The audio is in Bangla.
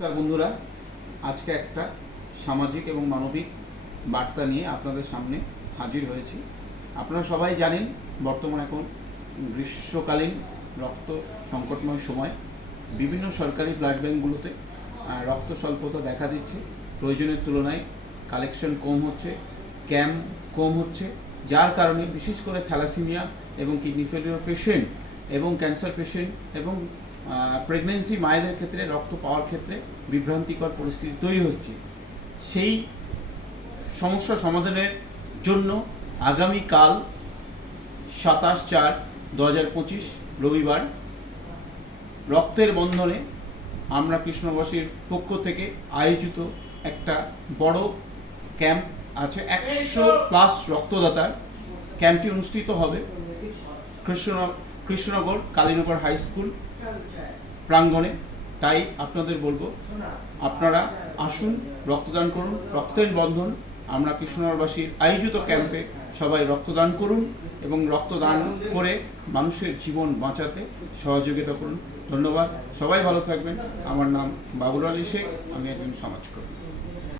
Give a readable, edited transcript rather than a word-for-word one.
তার বন্ধুরা, আজকে একটা সামাজিক এবং মানবিক বার্তা নিয়ে আপনাদের সামনে হাজির হয়েছি। আপনারা সবাই জানেন, বর্তমান এখন গ্রীষ্মকালীন রক্ত সংকটময় সময়। বিভিন্ন সরকারি ব্লাড ব্যাঙ্কগুলোতে রক্ত স্বল্পতা দেখা দিচ্ছে। প্রয়োজনের তুলনায় কালেকশন কম হচ্ছে, ক্যাম্প কম হচ্ছে, যার কারণে বিশেষ করে থ্যালাসেমিয়া এবং কিডনি ফেলিওর পেশেন্ট এবং ক্যান্সার পেশেন্ট এবং প্রেগনেন্সি মায়েদের ক্ষেত্রে রক্ত পাওয়ার ক্ষেত্রে বিভ্রান্তিকর পরিস্থিতি তৈরি হচ্ছে। সেই সমস্যা সমাধানের জন্য আগামীকাল 27/4/2025 রবিবার রক্তের বন্ধনে আমরা কৃষ্ণবাসীর পক্ষ থেকে আয়োজিত একটা বড় ক্যাম্প আছে। 100+ রক্তদাতার ক্যাম্পটি অনুষ্ঠিত হবে কৃষ্ণনগর কালীনগর হাই স্কুল প্রাঙ্গণে। তাই আপনাদের বলবো, আপনারা আসুন, রক্তদান করুন। রক্তের বন্ধন আমরা কৃষ্ণনগরবাসীর আয়োজিত ক্যাম্পে সবাই রক্তদান করুন এবং রক্তদান করে মানুষের জীবন বাঁচাতে সহযোগিতা করুন। ধন্যবাদ, সবাই ভালো থাকবেন। আমার নাম বাবুল আলী শেখ, আমি একজন সমাজকর্মী।